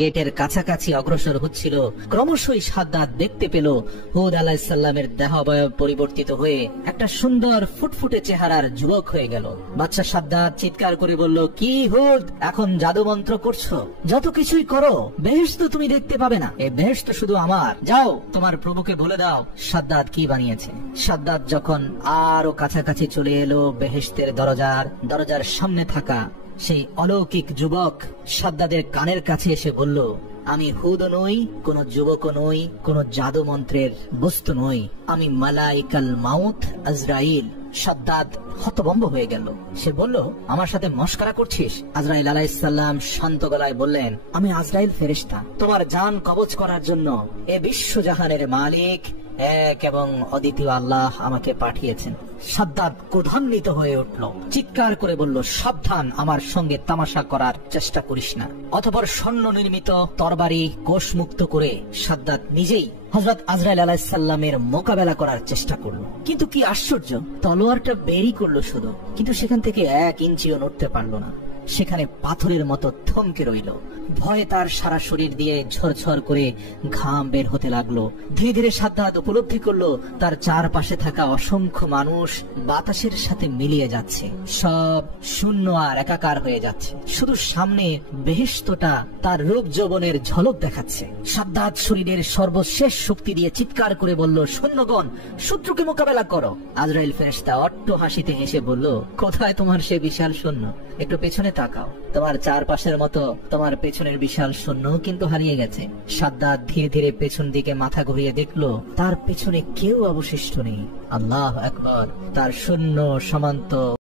গেটের কাছাকাছি অগ্রসর হচ্ছিল, ক্রমশই সাদ্দাত দেখতে পেল হুদ আলাইহিস সালামের দেহাবয়ব পরিবর্তিত হয়ে একটা সুন্দর ফুটফুটে চেহারার যুবক হয়ে গেল। বাদশা সাদ্দাত চিৎকার করে বলল, কি হুদ, এখন জাদু মন্ত্র করছো? যত কিছুই করো, বেহেশত তুমি দেখতে পাবে না। এই বেহেশত শুধু আমার। যাও তোমার প্রভুকে বলে দাও সাদ্দাত কি বানিয়েছে। সাদ্দাত যখন আরো কাছাকাছি চলে এলো, বেহেশতের দরজার সামনে থাকা সেই অলৌকিক যুবক সাদ্দাদের কানের কাছে এসে বলল, আমি হুদ নই, কোন যুবক নই, কোন জাদু মন্ত্রের বস্তু নই, আমি মালাইকাল মাউত আজরাইল। সাদ্দাত হতভম্ব হয়ে গেল। সে বলল, আমার সাথে মশকরা করছিস? আজরাইল আলাইহিস সালাম শান্ত গলায় বললেন, আমি আজরাইল ফেরেশতা, তোমার জান কবজ করার জন্য এ বিশ্বজাহানের মালিক এক এবং অদ্বিতীয় আল্লাহ আমাকে পাঠিয়েছেন। সাদ্দাত ক্রোধান্বিত হয়ে উঠল, চিৎকার করে বলল, সাবধান, আমার সঙ্গে তামাশা করার চেষ্টা করিস না। অতঃপর স্বর্ণ নির্মিত তরবারি কোষমুক্ত করে সাদ্দাত নিজেই হযরত আজরাইল আলাইহিস সালামের মোকাবেলা করার চেষ্টা করলো। কিন্তু কি আশ্চর্য, তলোয়ারটা বেরই করলো শুধু, কিন্তু সেখান থেকে 1 ইঞ্চিও নড়তে পারলো না। সেখানে পাথরের মতো থমকে রইল। ভয়ে তার সারা শরীর দিয়ে ঝরঝর করে ঘাম বের হতে লাগলো। ধীরে ধীরে সাদ্দাত উপলব্ধি করলো তার চারপাশে থাকা অসংখ্য মানুষ বাতাসের সাথে মিলিয়ে যাচ্ছে, সব শূন্য আর একাকার হয়ে যাচ্ছে। শুধু সামনে বেহেশতটা তার রূপ যৌবনের ঝলক দেখাচ্ছে। সাদ্দাত শরীরের সর্বশেষ শক্তি দিয়ে চিৎকার করে বলল, সৈন্যগণ, শত্রুকে মোকাবেলা করো। আজরাইল ফেরেশতা অট্ট হাসিতে হেসে বলল, কোথায় তোমার সে বিশাল সৈন্য? একটু পেছনে তাকাও, তোমার চারপাশের মতো তোমার পেছনের বিশাল সৈন্য কিন্তু হারিয়ে গেছে। সাদ্দাত ধীরে ধীরে পেছন দিকে মাথা ঘুরিয়ে দেখলো তার পেছনে কেউ অবশিষ্ট নেই। আল্লাহু আকবার। তার সৈন্য সমান্ত